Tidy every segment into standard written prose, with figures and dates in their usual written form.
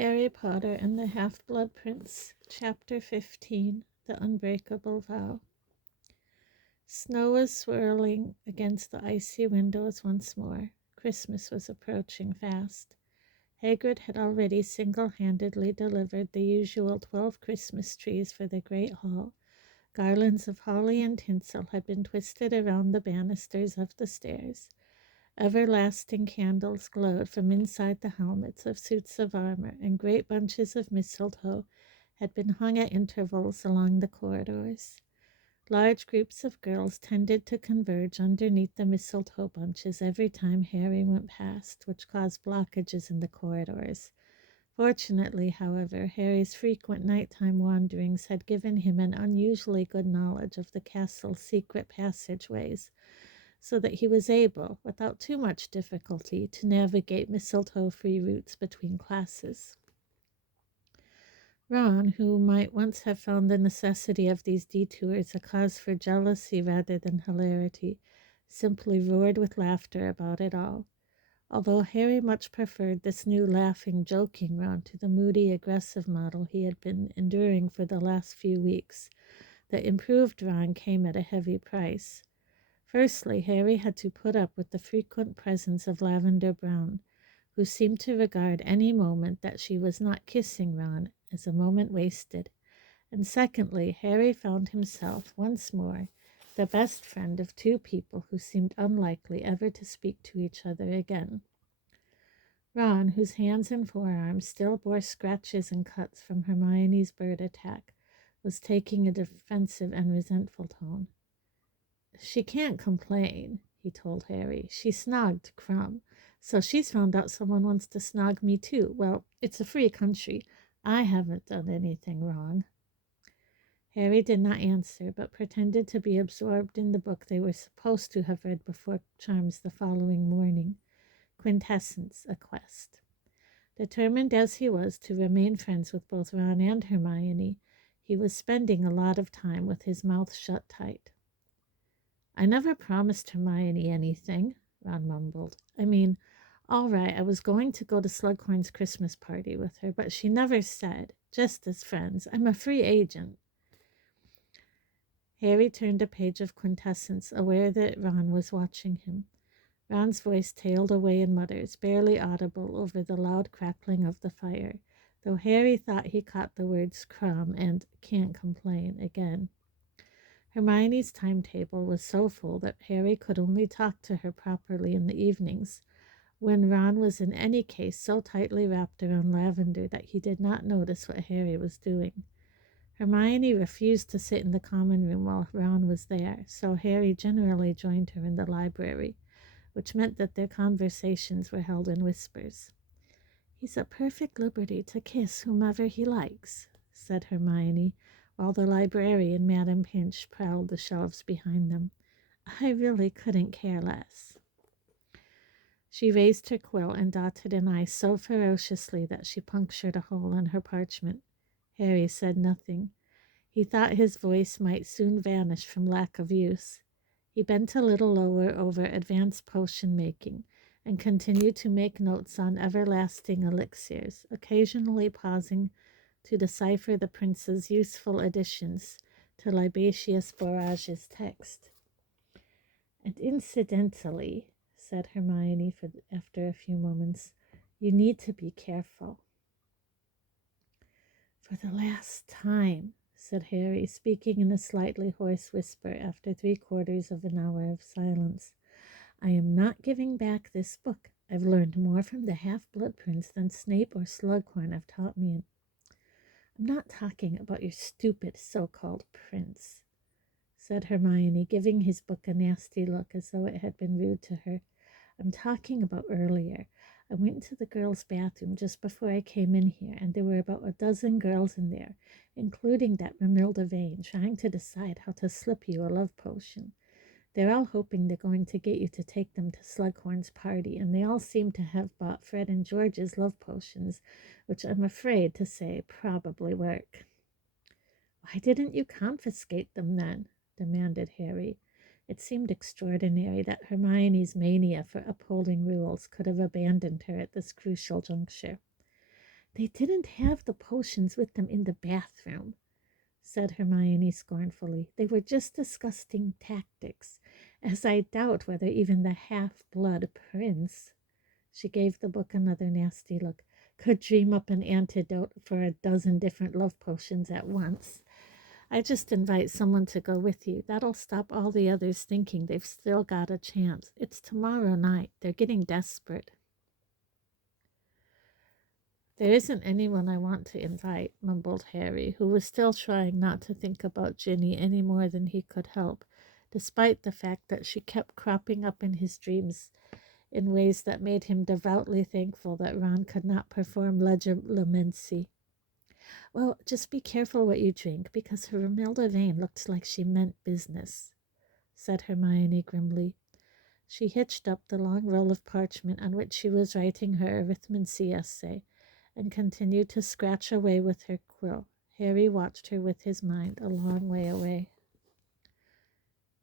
Harry Potter and the Half-Blood Prince, Chapter 15, The Unbreakable Vow. Snow was swirling against the icy windows once more. Christmas was approaching fast. Hagrid had already single-handedly delivered the usual 12 Christmas trees for the Great Hall. Garlands of holly and tinsel had been twisted around the banisters of the stairs. Everlasting candles glowed from inside the helmets of suits of armor, and great bunches of mistletoe had been hung at intervals along the corridors. Large groups of girls tended to converge underneath the mistletoe bunches every time Harry went past, which caused blockages in the corridors. Fortunately, however, Harry's frequent nighttime wanderings had given him an unusually good knowledge of the castle's secret passageways, so that he was able, without too much difficulty, to navigate mistletoe-free routes between classes. Ron, who might once have found the necessity of these detours a cause for jealousy rather than hilarity, simply roared with laughter about it all. Although Harry much preferred this new laughing, joking Ron to the moody, aggressive model he had been enduring for the last few weeks, the improved Ron came at a heavy price. Firstly, Harry had to put up with the frequent presence of Lavender Brown, who seemed to regard any moment that she was not kissing Ron as a moment wasted. And secondly, Harry found himself once more the best friend of two people who seemed unlikely ever to speak to each other again. Ron, whose hands and forearms still bore scratches and cuts from Hermione's bird attack, was taking a defensive and resentful tone. "She can't complain," he told Harry. "She snogged Crumb, so she's found out someone wants to snog me too. Well, it's a free country. I haven't done anything wrong." Harry did not answer, but pretended to be absorbed in the book they were supposed to have read before Charms the following morning, Quintessence, A Quest. Determined as he was to remain friends with both Ron and Hermione, he was spending a lot of time with his mouth shut tight. "I never promised Hermione anything," Ron mumbled. "I mean, all right, I was going to go to Slughorn's Christmas party with her, but she never said. Just as friends. I'm a free agent." Harry turned a page of Quintessence, aware that Ron was watching him. Ron's voice tailed away in mutters, barely audible over the loud crackling of the fire, though Harry thought he caught the words "crumb" and "can't complain" again. Hermione's timetable was so full that Harry could only talk to her properly in the evenings, when Ron was in any case so tightly wrapped around Lavender that he did not notice what Harry was doing. Hermione refused to sit in the common room while Ron was there, so Harry generally joined her in the library, which meant that their conversations were held in whispers. "He's at perfect liberty to kiss whomever he likes," said Hermione, while the librarian, Madam Pinch, prowled the shelves behind them. "I really couldn't care less." She raised her quill and dotted an I so ferociously that she punctured a hole in her parchment. Harry said nothing. He thought his voice might soon vanish from lack of use. He bent a little lower over advanced potion making and continued to make notes on everlasting elixirs, occasionally pausing to decipher the prince's useful additions to Libatius Borage's text. "And incidentally," said Hermione after a few moments, "you need to be careful." "For the last time," said Harry, speaking in a slightly hoarse whisper after 3/4 of an hour of silence, "I am not giving back this book. I've learned more from the Half-Blood Prince than Snape or Slughorn have taught me. I'm not talking about your stupid so-called prince," said Hermione, giving his book a nasty look as though it had been rude to her. "I'm talking about earlier. I went into the girls' bathroom just before I came in here, and there were about a dozen girls in there, including that Romilda Vane, trying to decide how to slip you a love potion. They're all hoping they're going to get you to take them to Slughorn's party, and they all seem to have bought Fred and George's love potions, which I'm afraid to say probably work." "Why didn't you confiscate them then?" demanded Harry. It seemed extraordinary that Hermione's mania for upholding rules could have abandoned her at this crucial juncture. They didn't have the potions with them in the bathroom, said Hermione scornfully. They were just discussing tactics, as I doubt whether even the half-blood prince, she gave the book another nasty look, could dream up an antidote for a dozen different love potions at once. I just invite someone to go with you. That'll stop all the others thinking they've still got a chance. It's tomorrow night. They're getting desperate. There isn't anyone I want to invite, mumbled Harry, who was still trying not to think about Ginny any more than he could help, despite the fact that she kept cropping up in his dreams in ways that made him devoutly thankful that Ron could not perform legilimency. Well, just be careful what you drink, because Romilda Vane looks like she meant business, said Hermione grimly. She hitched up the long roll of parchment on which she was writing her arithmancy essay, and continued to scratch away with her quill. Harry watched her with his mind a long way away.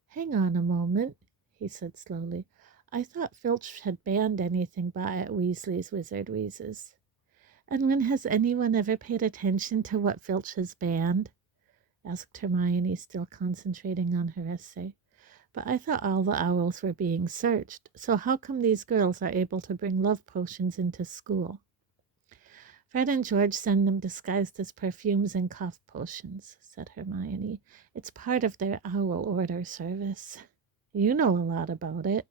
Hang on a moment, he said slowly. I thought Filch had banned anything but at Weasley's Wizard Wheezes. And when has anyone ever paid attention to what Filch has banned? Asked Hermione, still concentrating on her essay. But I thought all the owls were being searched, so how come these girls are able to bring love potions into school? Fred and George send them disguised as perfumes and cough potions, said Hermione. It's part of their owl order service. You know a lot about it.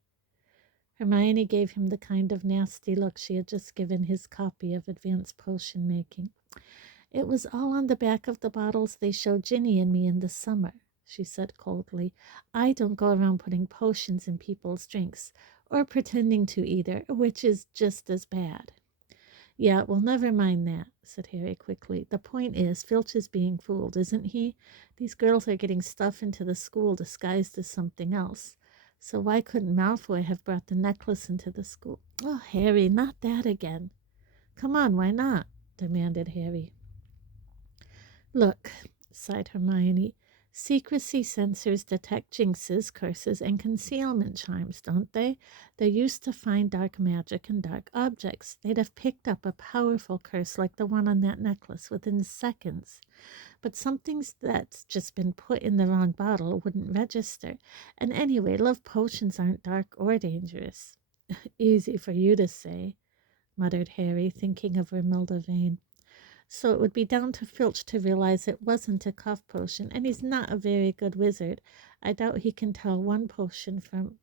Hermione gave him the kind of nasty look she had just given his copy of Advanced Potion Making. It was all on the back of the bottles they showed Ginny and me in the summer, she said coldly. I don't go around putting potions in people's drinks, or pretending to either, which is just as bad. Yeah, well, never mind that, said Harry quickly. The point is, Filch is being fooled, isn't he? These girls are getting stuff into the school disguised as something else. So why couldn't Malfoy have brought the necklace into the school? Oh, Harry, not that again. Come on, why not? Demanded Harry. Look, sighed Hermione. Secrecy sensors detect jinxes, curses, and concealment charms, don't they? They're used to find dark magic and dark objects. They'd have picked up a powerful curse like the one on that necklace within seconds. But something that's just been put in the wrong bottle wouldn't register. And anyway, love potions aren't dark or dangerous. Easy for you to say, muttered Harry, thinking of Romilda Vane. So it would be down to Filch to realize it wasn't a cough potion, and he's not a very good wizard. I doubt he can tell one potion from...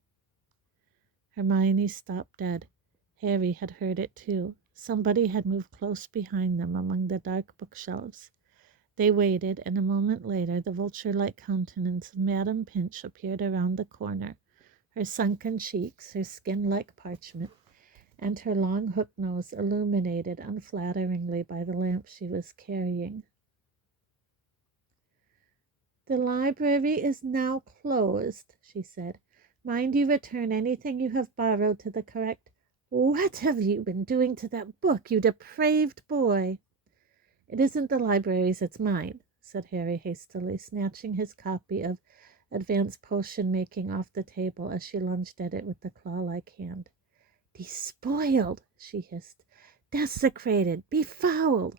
Hermione stopped dead. Harry had heard it too. Somebody had moved close behind them among the dark bookshelves. They waited, and a moment later the vulture-like countenance of Madame Pinch appeared around the corner, her sunken cheeks, her skin like parchment, and her long hook nose illuminated unflatteringly by the lamp she was carrying. The library is now closed, she said. Mind you return anything you have borrowed to the correct... What have you been doing to that book, you depraved boy? It isn't the library's, it's mine, said Harry hastily, snatching his copy of Advanced Potion Making off the table as she lunged at it with the claw-like hand. Despoiled, she hissed. Desecrated, befouled.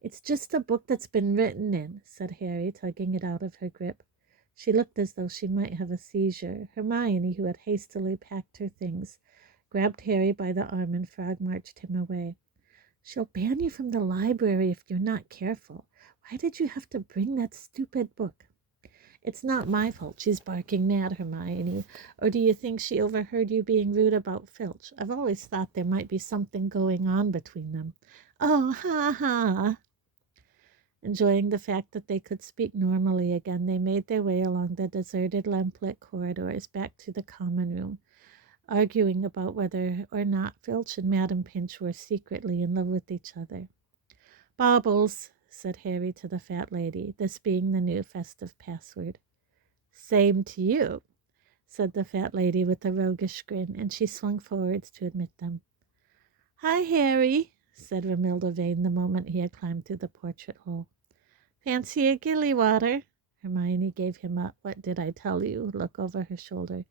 It's just a book that's been written in, said Harry, tugging it out of her grip. She looked as though she might have a seizure. Hermione, who had hastily packed her things, grabbed Harry by the arm and frog-marched him away. She'll ban you from the library if you're not careful. Why did you have to bring that stupid book? It's not my fault she's barking mad, Hermione. Or do you think she overheard you being rude about Filch? I've always thought there might be something going on between them. Oh, ha, ha. Enjoying the fact that they could speak normally again, they made their way along the deserted lamplit corridors back to the common room, arguing about whether or not Filch and Madame Pinch were secretly in love with each other. Baubles, said Harry to the fat lady, this being the new festive password. Same to you, said the fat lady with a roguish grin, and she swung forwards to admit them. Hi, Harry, said Romilda Vane the moment he had climbed through the portrait hole. Fancy a gilly water? Hermione gave him a what did I tell you look over her shoulder.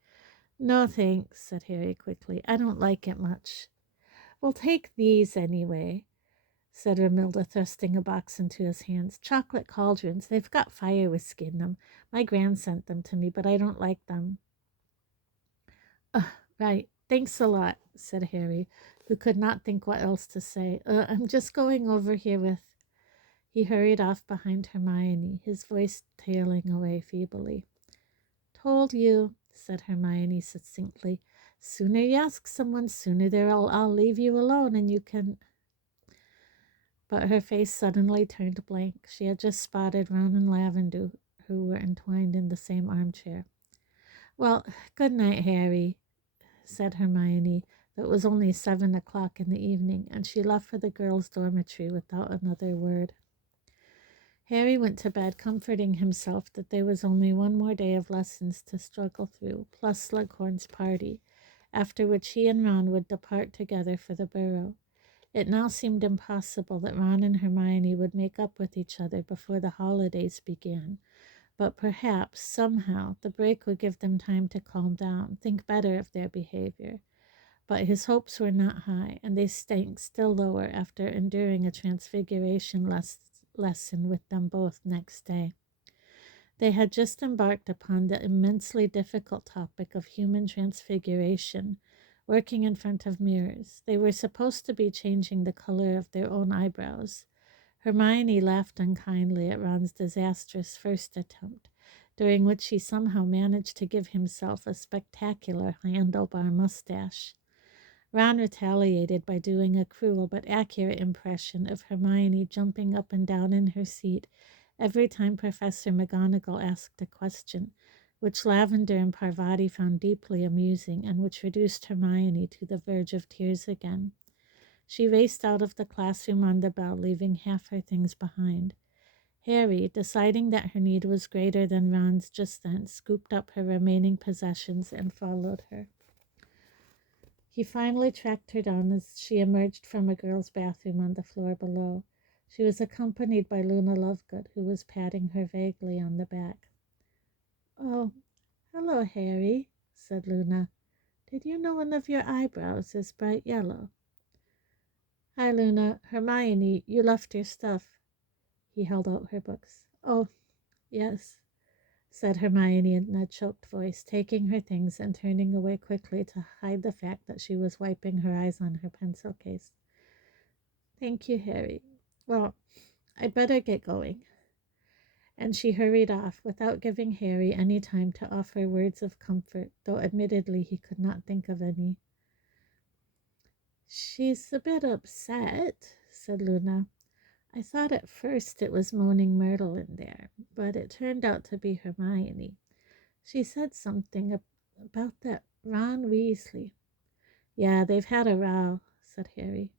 No, thanks, said Harry quickly. I don't like it much. We'll take these anyway. said Romilda, thrusting a box into his hands. "Chocolate cauldrons. They've got fire whiskey in them. My gran sent them to me, but I don't like them." "Ugh, right. Thanks a lot," said Harry, who could not think what else to say. I'm just going over here with—" He hurried off behind Hermione, his voice tailing away feebly. "Told you," said Hermione succinctly. "Sooner you ask someone, sooner I'll leave you alone and you can—" But her face suddenly turned blank. She had just spotted Ron and Lavender, who were entwined in the same armchair. "Well, good night, Harry," said Hermione, though it was only 7 o'clock in the evening, and she left for the girls' dormitory without another word. Harry went to bed, comforting himself that there was only one more day of lessons to struggle through, plus Slughorn's party, after which he and Ron would depart together for the Burrow. It now seemed impossible that Ron and Hermione would make up with each other before the holidays began, but perhaps, somehow, the break would give them time to calm down, think better of their behavior. But his hopes were not high, and they sank still lower after enduring a transfiguration lesson with them both next day. They had just embarked upon the immensely difficult topic of human transfiguration, working in front of mirrors. They were supposed to be changing the color of their own eyebrows. Hermione laughed unkindly at Ron's disastrous first attempt, during which he somehow managed to give himself a spectacular handlebar mustache. Ron retaliated by doing a cruel but accurate impression of Hermione jumping up and down in her seat every time Professor McGonagall asked a question, which Lavender and Parvati found deeply amusing and which reduced Hermione to the verge of tears again. She raced out of the classroom on the bell, leaving half her things behind. Harry, deciding that her need was greater than Ron's just then, scooped up her remaining possessions and followed her. He finally tracked her down as she emerged from a girl's bathroom on the floor below. She was accompanied by Luna Lovegood, who was patting her vaguely on the back. "Oh, hello, Harry," said Luna. "Did you know one of your eyebrows is bright yellow?" "Hi, Luna. Hermione, you left your stuff." He held out her books. "Oh, yes," said Hermione in a choked voice, taking her things and turning away quickly to hide the fact that she was wiping her eyes on her pencil case. "Thank you, Harry. Well, I'd better get going." And she hurried off, without giving Harry any time to offer words of comfort, though admittedly he could not think of any. "She's a bit upset," said Luna. "I thought at first it was Moaning Myrtle in there, but it turned out to be Hermione. She said something about that Ron Weasley." "Yeah, they've had a row," said Harry.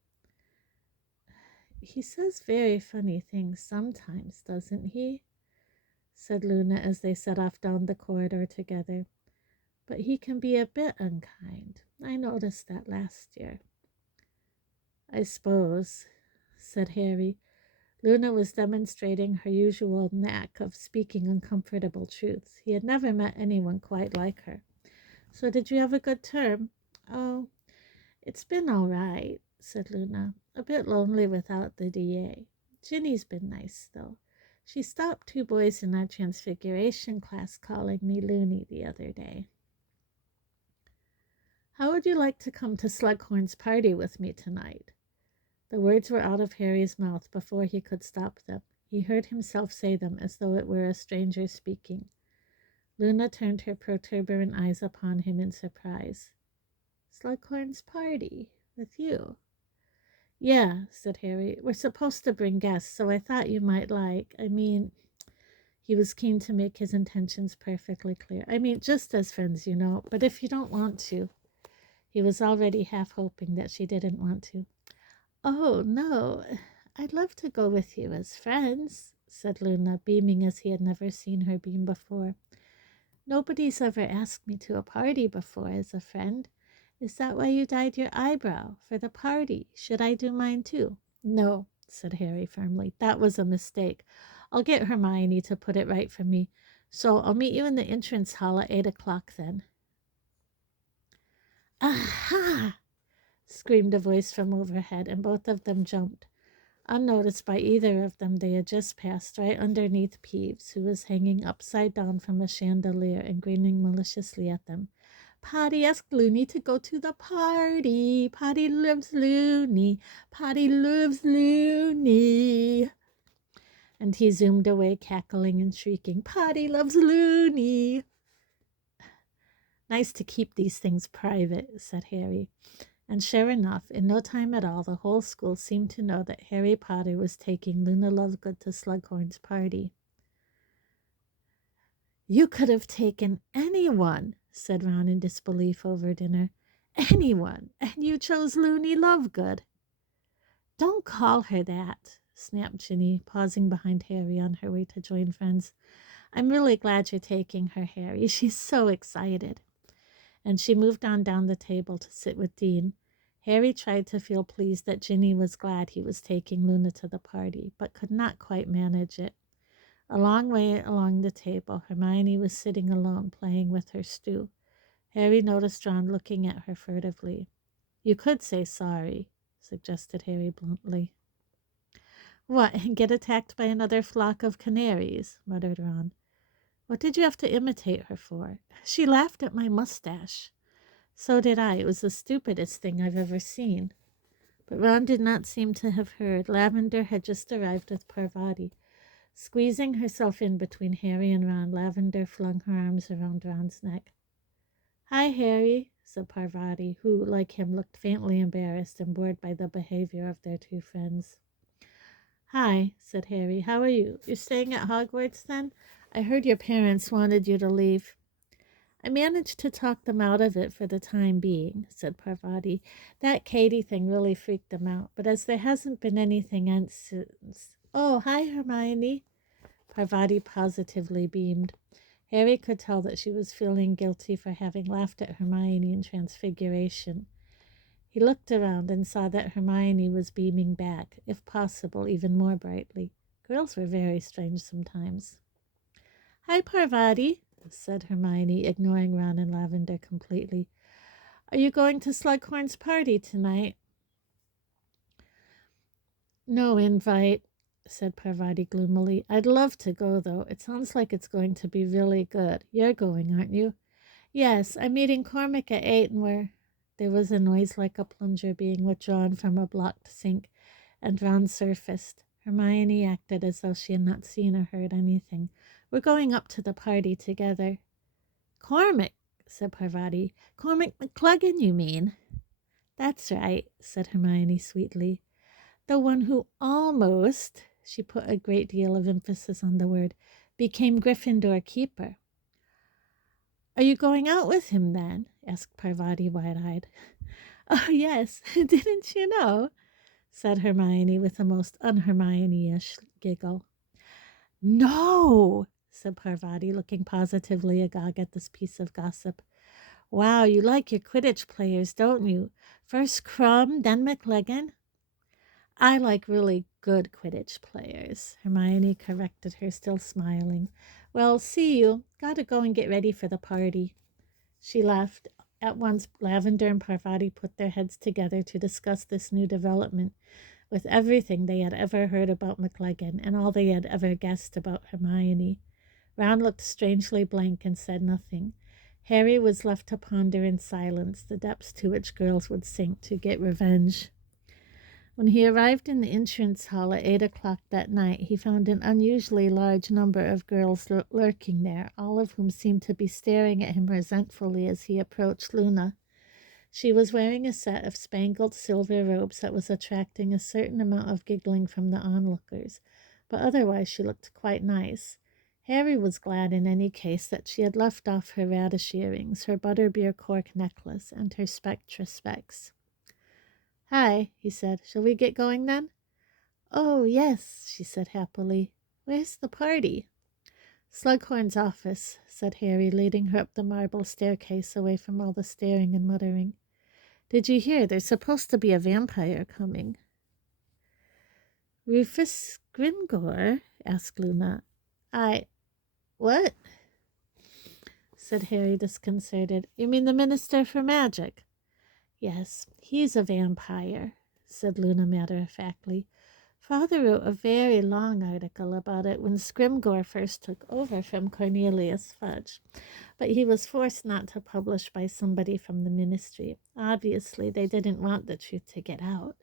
"He says very funny things sometimes, doesn't he?" said Luna as they set off down the corridor together. "But he can be a bit unkind. I noticed that last year." "I suppose," said Harry. Luna was demonstrating her usual knack of speaking uncomfortable truths. He had never met anyone quite like her. "So did you have a good term?" "Oh, it's been all right," said Luna. "A bit lonely without the DA. Ginny's been nice, though. She stopped 2 boys in our transfiguration class calling me loony the other day." "How would you like to come to Slughorn's party with me tonight?" The words were out of Harry's mouth before he could stop them. He heard himself say them as though it were a stranger speaking. Luna turned her protuberant eyes upon him in surprise. "Slughorn's party? With you?" "Yeah," said Harry. "We're supposed to bring guests, so I thought you might like— he was keen to make his intentions perfectly clear. Just as friends, but if you don't want to." He was already half hoping that she didn't want to. "Oh, no, I'd love to go with you as friends," said Luna, beaming as he had never seen her beam before. "Nobody's ever asked me to a party before as a friend. Is that why you dyed your eyebrow? For the party? Should I do mine too?" "No," said Harry firmly. "That was a mistake. I'll get Hermione to put it right for me. So I'll meet you in the entrance hall at 8 o'clock then." "Aha!" screamed a voice from overhead, and both of them jumped. Unnoticed by either of them, they had just passed right underneath Peeves, who was hanging upside down from a chandelier and grinning maliciously at them. Potty asked Looney to go to the party. Potty loves Looney. Potty loves Looney. And he zoomed away, cackling and shrieking, Potty loves Looney. Nice to keep these things private, said Harry. And sure enough, in no time at all, the whole school seemed to know that Harry Potter was taking Luna Lovegood to Slughorn's party. You could have taken anyone, said Ron in disbelief over dinner. Anyone, and you chose Loony Lovegood. Don't call her that, snapped Ginny, pausing behind Harry on her way to join friends. I'm really glad you're taking her, Harry. She's so excited. And she moved on down the table to sit with Dean. Harry tried to feel pleased that Ginny was glad he was taking Luna to the party, but could not quite manage it. A long way along the table, Hermione was sitting alone, playing with her stew. Harry noticed Ron looking at her furtively. You could say sorry, suggested Harry bluntly. What, and get attacked by another flock of canaries? Muttered Ron. What did you have to imitate her for? She laughed at my mustache. So did I. It was the stupidest thing I've ever seen. But Ron did not seem to have heard. Lavender had just arrived with Parvati. Squeezing herself in between Harry and Ron, Lavender flung her arms around Ron's neck. Hi, Harry, said Parvati, who, like him, looked faintly embarrassed and bored by the behavior of their two friends. Hi, said Harry. How are you? You're staying at Hogwarts, then? I heard your parents wanted you to leave. I managed to talk them out of it for the time being, said Parvati. That Katie thing really freaked them out, but as there hasn't been anything else since... Oh, hi, Hermione. Parvati positively beamed. Harry could tell that she was feeling guilty for having laughed at Hermione in Transfiguration. He looked around and saw that Hermione was beaming back, if possible, even more brightly. Girls were very strange sometimes. Hi, Parvati, said Hermione, ignoring Ron and Lavender completely. Are you going to Slughorn's party tonight? No invite, said Parvati gloomily. I'd love to go, though. It sounds like it's going to be really good. You're going, aren't you? Yes, I'm meeting Cormac at 8, and There was a noise like a plunger being withdrawn from a blocked sink, and Ron surfaced. Hermione acted as though she had not seen or heard anything. We're going up to the party together. Cormac, said Parvati. Cormac McCluggin, you mean? That's right, said Hermione sweetly. The one who almost, she put a great deal of emphasis on the word, became Gryffindor keeper. Are you going out with him, then? Asked Parvati wide-eyed. Oh, yes, didn't you know? Said Hermione with a most un-Hermione-ish giggle. No, said Parvati, looking positively agog at this piece of gossip. Wow, you like your Quidditch players, don't you? First Crumb, then McLaggen. I like really good Quidditch players, Hermione corrected her, still smiling. Well, see you. Gotta go and get ready for the party. She left. At once, Lavender and Parvati put their heads together to discuss this new development, with everything they had ever heard about McLaggen and all they had ever guessed about Hermione. Ron looked strangely blank and said nothing. Harry was left to ponder in silence the depths to which girls would sink to get revenge. When he arrived in the entrance hall at 8 o'clock that night, he found an unusually large number of girls lurking there, all of whom seemed to be staring at him resentfully as he approached Luna. She was wearing a set of spangled silver robes that was attracting a certain amount of giggling from the onlookers, but otherwise she looked quite nice. Harry was glad in any case that she had left off her radish earrings, her butterbeer cork necklace, and her spectra specs. Hi, he said. Shall we get going then? Oh, yes, she said happily. Where's the party? Slughorn's office, said Harry, leading her up the marble staircase away from all the staring and muttering. Did you hear there's supposed to be a vampire coming? Rufus Grimgor? Asked Luna. What? Said Harry, disconcerted. You mean the Minister for Magic? Yes, he's a vampire, said Luna matter-of-factly. Father wrote a very long article about it when Scrimgeour first took over from Cornelius Fudge, but he was forced not to publish by somebody from the ministry. Obviously, they didn't want the truth to get out.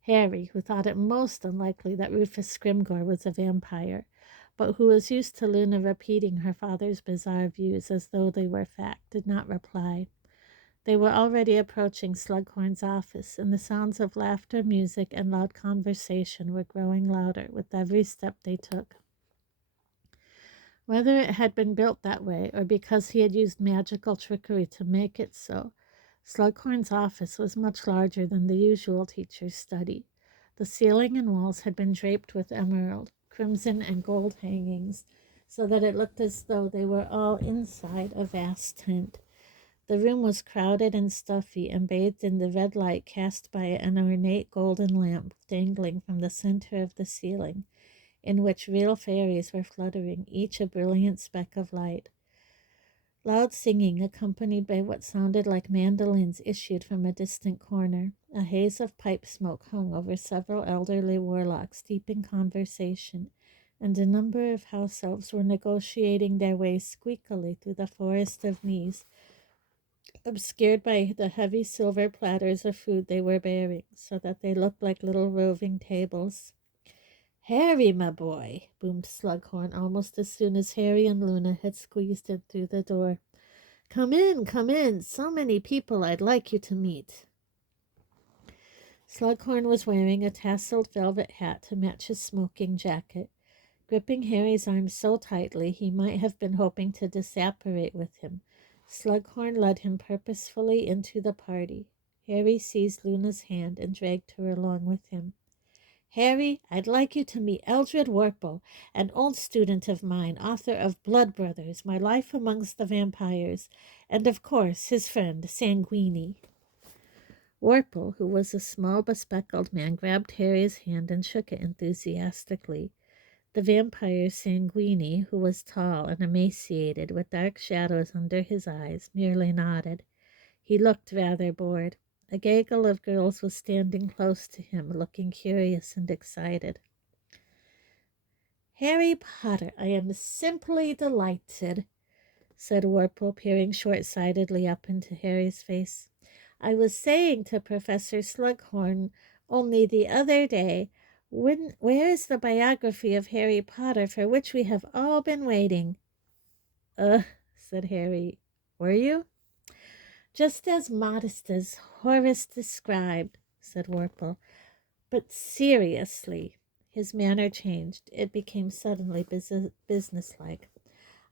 Harry, who thought it most unlikely that Rufus Scrimgeour was a vampire, but who was used to Luna repeating her father's bizarre views as though they were fact, did not reply. They were already approaching Slughorn's office, and the sounds of laughter, music, and loud conversation were growing louder with every step they took. Whether it had been built that way, or because he had used magical trickery to make it so, Slughorn's office was much larger than the usual teacher's study. The ceiling and walls had been draped with emerald, crimson, and gold hangings, so that it looked as though they were all inside a vast tent. The room was crowded and stuffy and bathed in the red light cast by an ornate golden lamp dangling from the center of the ceiling, in which real fairies were fluttering, each a brilliant speck of light. Loud singing, accompanied by what sounded like mandolins, issued from a distant corner. A haze of pipe smoke hung over several elderly warlocks deep in conversation, and a number of house elves were negotiating their way squeakily through the forest of knees, obscured by the heavy silver platters of food they were bearing, so that they looked like little roving tables. "Harry, my boy," boomed Slughorn almost as soon as Harry and Luna had squeezed in through the door. Come in, so many people I'd like you to meet." Slughorn was wearing a tasseled velvet hat to match his smoking jacket. Gripping Harry's arm so tightly he might have been hoping to disapparate with him, Slughorn led him purposefully into the party. Harry seized Luna's hand and dragged her along with him. "Harry, I'd like you to meet Eldred Warple, an old student of mine, author of Blood Brothers, My Life Amongst the Vampires, and of course his friend Sanguini." Warple, who was a small bespectacled man, grabbed Harry's hand and shook it enthusiastically. The vampire Sanguini, who was tall and emaciated, with dark shadows under his eyes, merely nodded. He looked rather bored. A gaggle of girls was standing close to him, looking curious and excited. "Harry Potter, I am simply delighted," said Warple, peering short-sightedly up into Harry's face. "I was saying to Professor Slughorn only the other day, where is the biography of Harry Potter for which we have all been waiting?" Said Harry. "Were you?" "Just as modest as Horace described," said Warple. "But seriously," his manner changed. It became suddenly businesslike.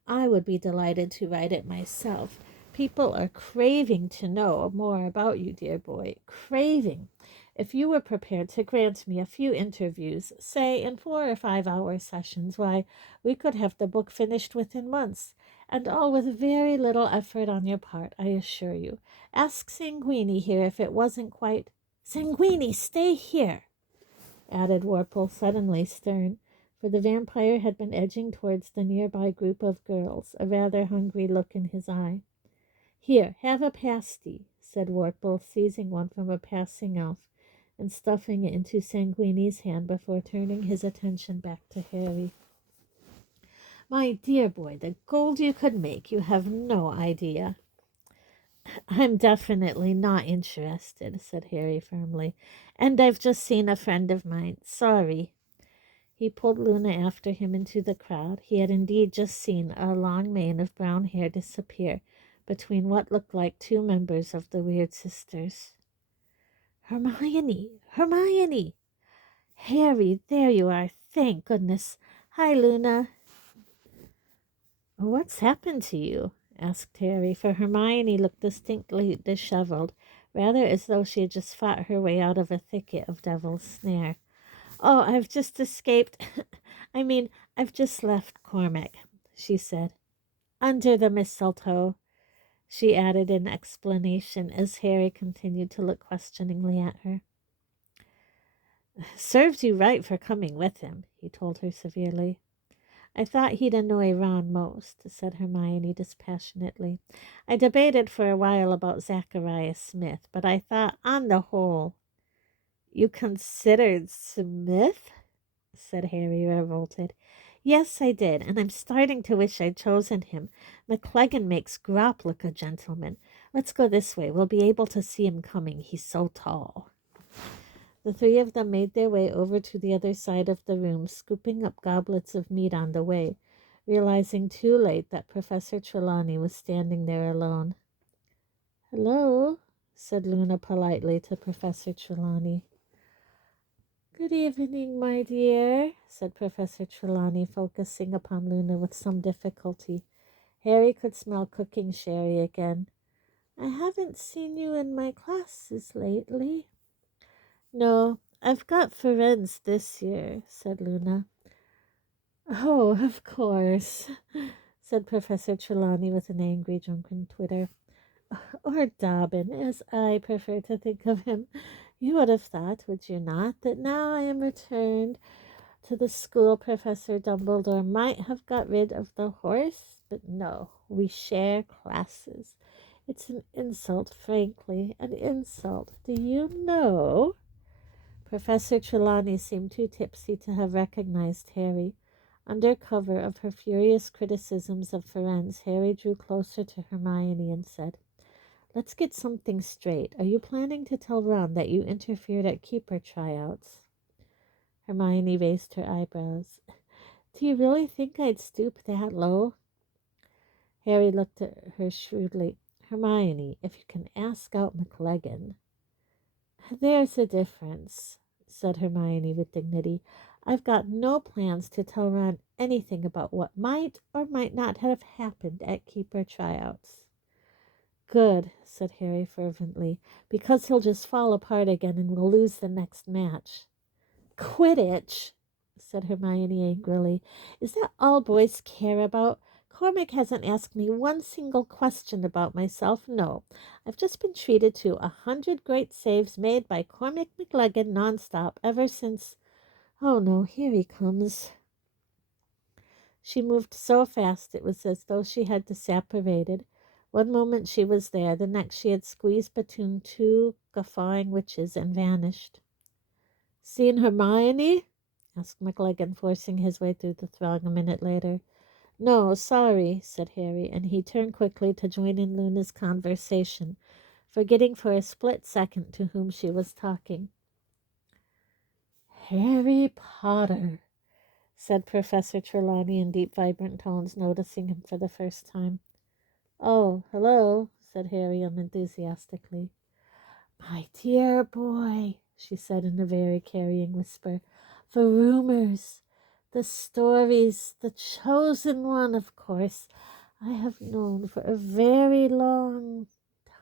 "I would be delighted to write it myself. People are craving to know more about you, dear boy. Craving. If you were prepared to grant me a few interviews, say in 4 or 5 hour sessions, why, we could have the book finished within months. And all with very little effort on your part, I assure you. Ask Sanguini here if it wasn't quite—" "Sanguini, stay here," added Warple, suddenly stern, for the vampire had been edging towards the nearby group of girls, a rather hungry look in his eye. "Here, have a pasty," said Warple, seizing one from a passing elf and stuffing it into Sanguini's hand before turning his attention back to Harry. "My dear boy, the gold you could make, you have no idea." "I'm definitely not interested," said Harry firmly. "And I've just seen a friend of mine. Sorry." He pulled Luna after him into the crowd. He had indeed just seen a long mane of brown hair disappear between what looked like 2 members of the Weird Sisters. "Hermione! Hermione!" "Harry, there you are. Thank goodness. Hi, Luna." "What's happened to you?" asked Harry, for Hermione looked distinctly disheveled, rather as though she had just fought her way out of a thicket of devil's snare. "Oh, I've just escaped. I've just left Cormac," she said. "Under the mistletoe," she added in explanation as Harry continued to look questioningly at her. "Serves you right for coming with him," he told her severely. "I thought he'd annoy Ron most," said Hermione dispassionately. "I debated for a while about Zacharias Smith, but I thought, on the whole—" You considered Smith? Said Harry, revolted. Yes, I did, and I'm starting to wish I'd chosen him. McLegan makes Grop look a gentleman. Let's go this way. We'll be able to see him coming. He's so tall. The three of them made their way over to the other side of the room, scooping up goblets of meat on the way, realizing too late that Professor Trelawney was standing there alone. "Hello," said Luna politely to Professor Trelawney. "Good evening, my dear," said Professor Trelawney, focusing upon Luna with some difficulty. Harry could smell cooking sherry again. "I haven't seen you in my classes lately." "No, I've got Ferenz this year," said Luna. "Oh, of course," said Professor Trelawney with an angry, drunken twitter. "Or Dobbin, as I prefer to think of him. You would have thought, would you not, that now I am returned to the school Professor Dumbledore might have got rid of the horse? But no, we share classes. It's an insult, frankly, an insult. Do you know?" Professor Trelawney seemed too tipsy to have recognized Harry. Under cover of her furious criticisms of Ferenz, Harry drew closer to Hermione and said, "Let's get something straight. Are you planning to tell Ron that you interfered at keeper tryouts?" Hermione raised her eyebrows. "Do you really think I'd stoop that low?" Harry looked at her shrewdly. "Hermione, if you can ask out McLegan—" "There's a difference," said Hermione with dignity. "I've got no plans to tell Ron anything about what might or might not have happened at keeper tryouts." "Good," said Harry fervently, "because he'll just fall apart again and we'll lose the next match." "Quidditch," said Hermione angrily. "Is that all boys care about? Cormac hasn't asked me one single question about myself. No, I've just been treated to 100 great saves made by Cormac McLegan nonstop ever since— Oh no, here he comes." She moved so fast it was as though she had disapparated. One moment she was there, the next she had squeezed between two guffawing witches and vanished. "Seen Hermione?" asked McLegan, forcing his way through the throng a minute later. "No, sorry," said Harry, and he turned quickly to join in Luna's conversation, forgetting for a split second to whom she was talking. "Harry Potter," said Professor Trelawney in deep, vibrant tones, noticing him for the first time. "Oh, hello," said Harry unenthusiastically. "My dear boy," she said in a very carrying whisper, "the rumors, the stories, the chosen one, of course, I have known for a very long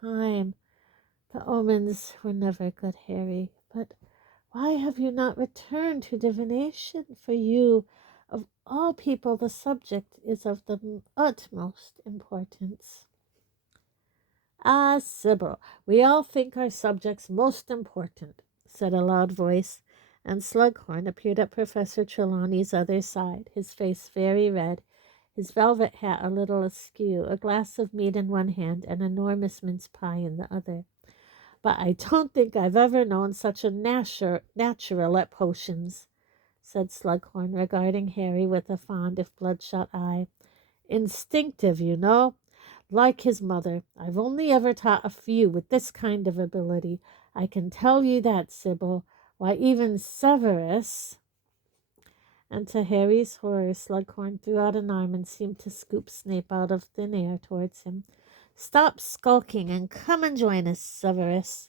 time. The omens were never good, Harry, but why have you not returned to divination? For you, of all people, the subject is of the utmost importance." "Ah, Sybil, we all think our subject's most important," said a loud voice, and Slughorn appeared at Professor Trelawney's other side, his face very red, his velvet hat a little askew, a glass of meat in one hand, and enormous mince pie in the other. "But I don't think I've ever known such a natural at potions," said Slughorn, regarding Harry with a fond if bloodshot eye. "Instinctive, you know. Like his mother. I've only ever taught a few with this kind of ability. I can tell you that, Sybil. Why, even Severus—" And to Harry's horror, Slughorn threw out an arm and seemed to scoop Snape out of thin air towards him. "Stop skulking and come and join us, Severus,"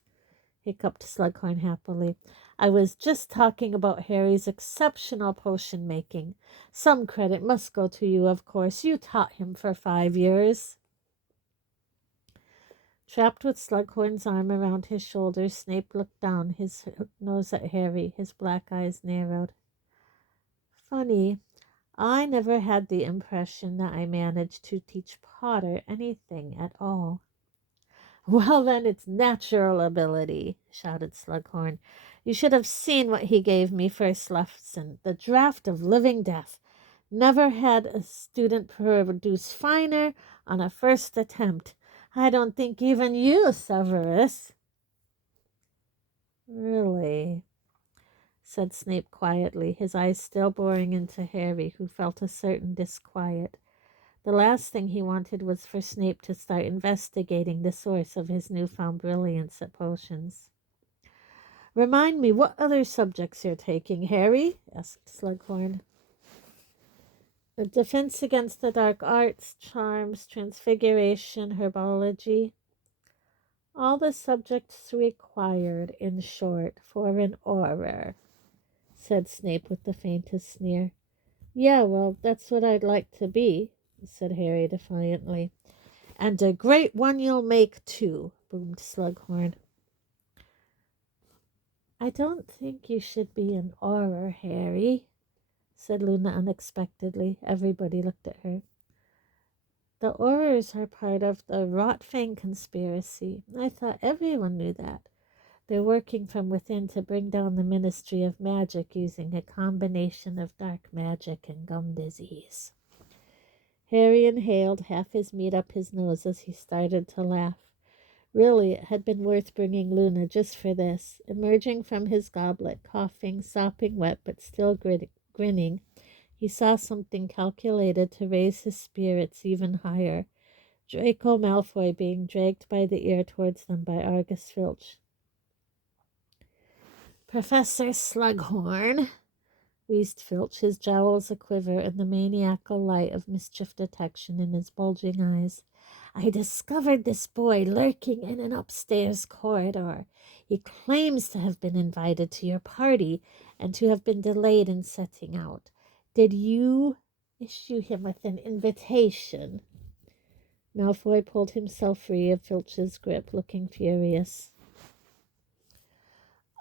hiccuped Slughorn happily. "I was just talking about Harry's exceptional potion making. Some credit must go to you, of course. You taught him for 5 years." Trapped with Slughorn's arm around his shoulders, Snape looked down, his hooked nose at Harry, his black eyes narrowed. "Funny, I never had the impression that I managed to teach Potter anything at all." "Well, then, it's natural ability," shouted Slughorn. "You should have seen what he gave me first lesson. The draft of living death. Never had a student produce finer on a first attempt. I don't think even you, Severus—" "Really?" said Snape quietly, his eyes still boring into Harry, who felt a certain disquiet. The last thing he wanted was for Snape to start investigating the source of his newfound brilliance at potions. "Remind me what other subjects you're taking, Harry?" asked Slughorn. "A defense against the dark arts, charms, transfiguration, herbology. All the subjects required, in short, for an Auror," said Snape with the faintest sneer. "Yeah, well, that's what I'd like to be," said Harry defiantly. "And a great one you'll make, too," boomed Slughorn. "I don't think you should be an Auror, Harry," said Luna unexpectedly. Everybody looked at her. "The Aurors are part of the Rotfang conspiracy. I thought everyone knew that. They're working from within to bring down the Ministry of Magic using a combination of dark magic and gum disease." Harry inhaled half his meat up his nose as he started to laugh. Really, it had been worth bringing Luna just for this. Emerging from his goblet, coughing, sopping wet, but still grinning, he saw something calculated to raise his spirits even higher. Draco Malfoy being dragged by the ear towards them by Argus Filch. "Professor Slughorn," wheezed Filch, his jowls a-quiver in the maniacal light of mischief detection in his bulging eyes. "I discovered this boy lurking in an upstairs corridor. He claims to have been invited to your party and to have been delayed in setting out. Did you issue him with an invitation?" Malfoy pulled himself free of Filch's grip, looking furious.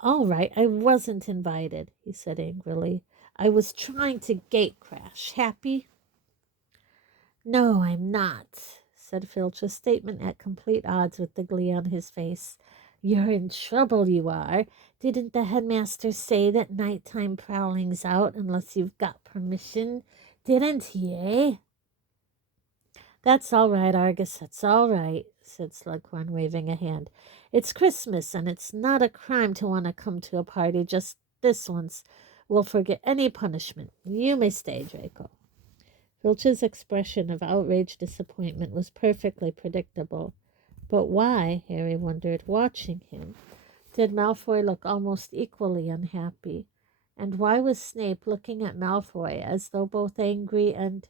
"All right, I wasn't invited," he said angrily. "I was trying to gatecrash. Happy?" "No, I'm not," said Filch, a statement at complete odds with the glee on his face. "You're in trouble, you are. Didn't the headmaster say that nighttime prowling's out unless you've got permission? Didn't he, eh?" "That's all right, Argus, that's all right," said Slughorn, waving a hand. "It's Christmas, and it's not a crime to want to come to a party just this once. We'll forget any punishment. You may stay, Draco." Filch's expression of outraged disappointment was perfectly predictable. But why, Harry wondered, watching him, did Malfoy look almost equally unhappy? And why was Snape looking at Malfoy as though both angry and,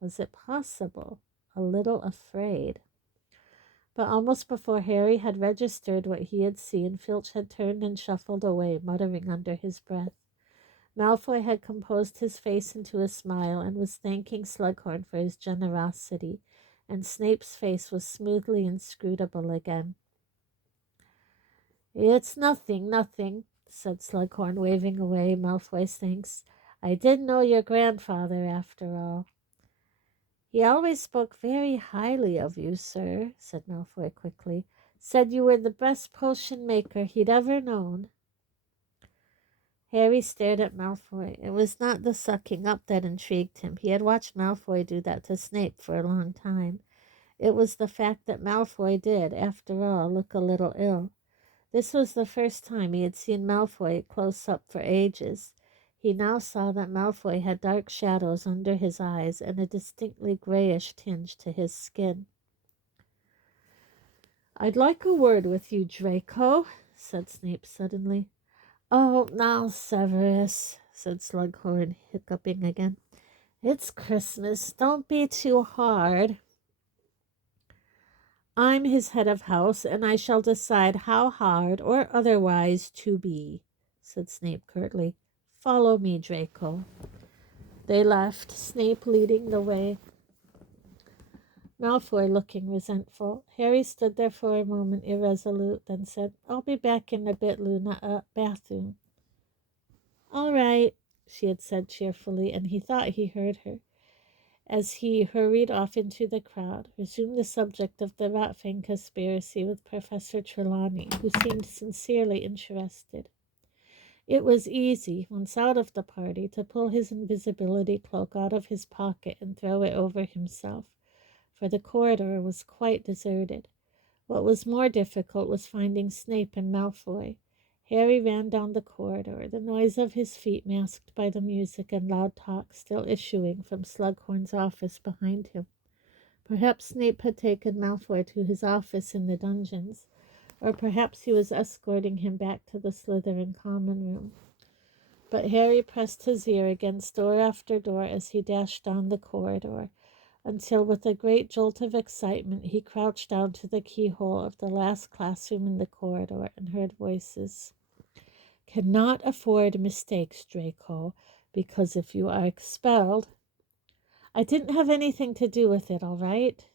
was it possible, a little afraid? But almost before Harry had registered what he had seen, Filch had turned and shuffled away, muttering under his breath. Malfoy had composed his face into a smile and was thanking Slughorn for his generosity, and Snape's face was smoothly inscrutable again. "It's nothing, nothing," said Slughorn, waving away Malfoy's thanks. "I did know your grandfather, after all." "He always spoke very highly of you, sir," said Malfoy quickly. "Said you were the best potion maker he'd ever known." Harry stared at Malfoy. It was not the sucking up that intrigued him. He had watched Malfoy do that to Snape for a long time. It was the fact that Malfoy did, after all, look a little ill. This was the first time he had seen Malfoy close up for ages. He now saw that Malfoy had dark shadows under his eyes and a distinctly grayish tinge to his skin. "I'd like a word with you, Draco," said Snape suddenly. "Oh, now, Severus," said Slughorn, hiccuping again. "It's Christmas. Don't be too hard." "I'm his head of house, and I shall decide how hard or otherwise to be," said Snape curtly. "Follow me, Draco." They left, Snape leading the way, Malfoy looking resentful. Harry stood there for a moment irresolute, then said, "I'll be back in a bit, Luna. Bathroom." "All right," she had said cheerfully, and he thought he heard her, as he hurried off into the crowd, resumed the subject of the Rotfang conspiracy with Professor Trelawney, who seemed sincerely interested. It was easy, once out of the party, to pull his invisibility cloak out of his pocket and throw it over himself, for the corridor was quite deserted. What was more difficult was finding Snape and Malfoy. Harry ran down the corridor, the noise of his feet masked by the music and loud talk still issuing from Slughorn's office behind him. Perhaps Snape had taken Malfoy to his office in the dungeons, or perhaps he was escorting him back to the Slytherin common room. But Harry pressed his ear against door after door as he dashed down the corridor, until with a great jolt of excitement he crouched down to the keyhole of the last classroom in the corridor and heard voices. "Cannot afford mistakes, Draco, because if you are expelled—" "I didn't have anything to do with it, all right?"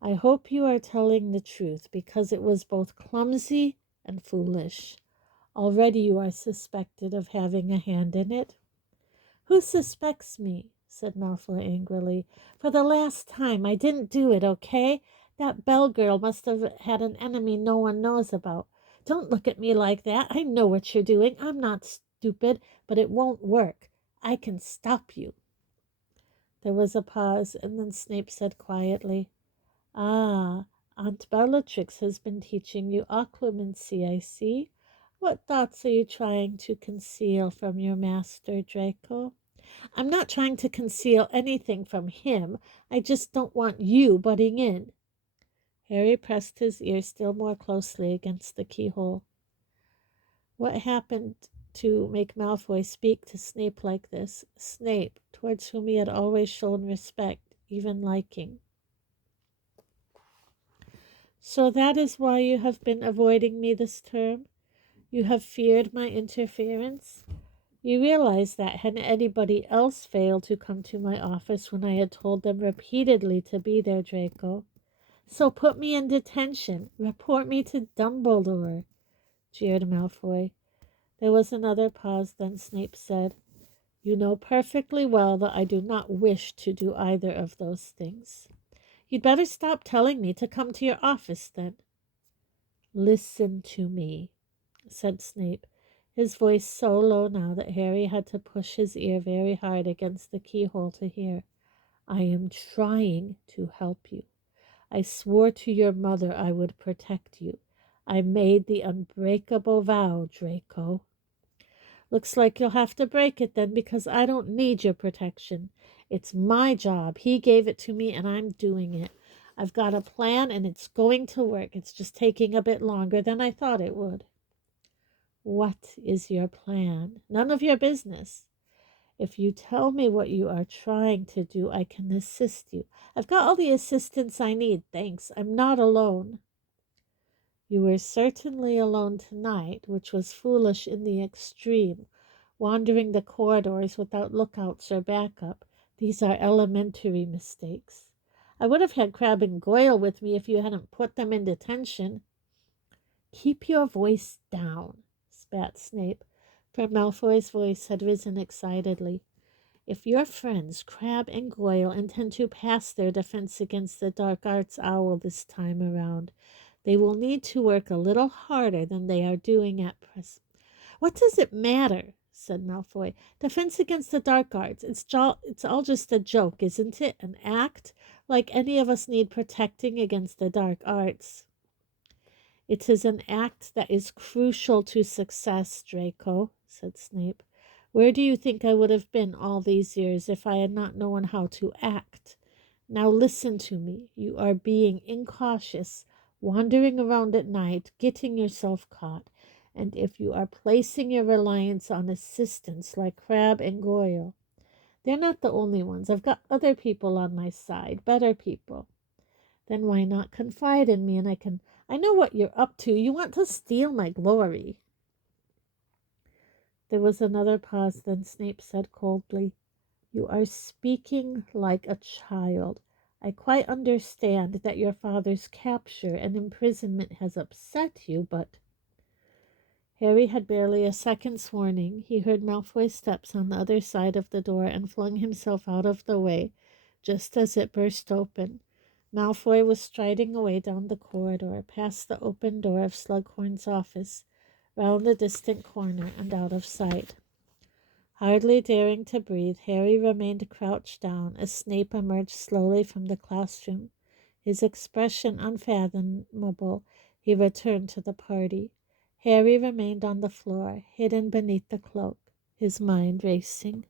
"I hope you are telling the truth, because it was both clumsy and foolish. Already you are suspected of having a hand in it." "Who suspects me?" said Malfoy angrily. "For the last time, I didn't do it, okay? That Bell girl must have had an enemy no one knows about. Don't look at me like that. I know what you're doing. I'm not stupid, but it won't work. I can stop you." There was a pause, and then Snape said quietly, "Ah, Aunt Bellatrix has been teaching you occlumency, I see. What thoughts are you trying to conceal from your master, Draco?" "I'm not trying to conceal anything from him. I just don't want you butting in." Harry pressed his ear still more closely against the keyhole. What happened to make Malfoy speak to Snape like this? Snape, towards whom he had always shown respect, even liking. "So that is why you have been avoiding me this term? You have feared my interference? You realize that had anybody else failed to come to my office when I had told them repeatedly to be there, Draco? So put me in detention. Report me to Dumbledore," jeered Malfoy. There was another pause, then Snape said, "You know perfectly well that I do not wish to do either of those things." "You'd better stop telling me to come to your office, then." "Listen to me," said Snape, his voice so low now that Harry had to push his ear very hard against the keyhole to hear. "I am trying to help you. I swore to your mother I would protect you. I made the unbreakable vow, Draco." "Looks like you'll have to break it then, because I don't need your protection. It's my job. He gave it to me and I'm doing it. I've got a plan and it's going to work. It's just taking a bit longer than I thought it would." "What is your plan?" "None of your business." "If you tell me what you are trying to do, I can assist you." "I've got all the assistance I need, thanks. I'm not alone." "You were certainly alone tonight, which was foolish in the extreme, wandering the corridors without lookouts or backup. These are elementary mistakes. I would have had Crabbe and Goyle with me if you hadn't put them in detention." "Keep your voice down," spat Snape, for Malfoy's voice had risen excitedly. "If your friends Crabbe and Goyle intend to pass their defense against the dark arts owl this time around, they will need to work a little harder than they are doing at present." "What does it matter?" said Malfoy. "Defense against the dark arts. It's all just a joke, isn't it? An act? Like any of us need protecting against the dark arts." "It is an act that is crucial to success, Draco," said Snape. "Where do you think I would have been all these years if I had not known how to act? Now listen to me. You are being incautious, wandering around at night, getting yourself caught. And if you are placing your reliance on assistants like Crabbe and Goyle, they're not the only ones. I've got other people on my side, better people. Then why not confide in me, and I know what you're up to. You want to steal my glory." There was another pause, then Snape said coldly, "You are speaking like a child. I quite understand that your father's capture and imprisonment has upset you, but—" Harry had barely a second's warning. He heard Malfoy's steps on the other side of the door and flung himself out of the way just as it burst open. Malfoy was striding away down the corridor, past the open door of Slughorn's office, round a distant corner, and out of sight. Hardly daring to breathe, Harry remained crouched down as Snape emerged slowly from the classroom. His expression unfathomable, he returned to the party. Harry remained on the floor, hidden beneath the cloak, his mind racing.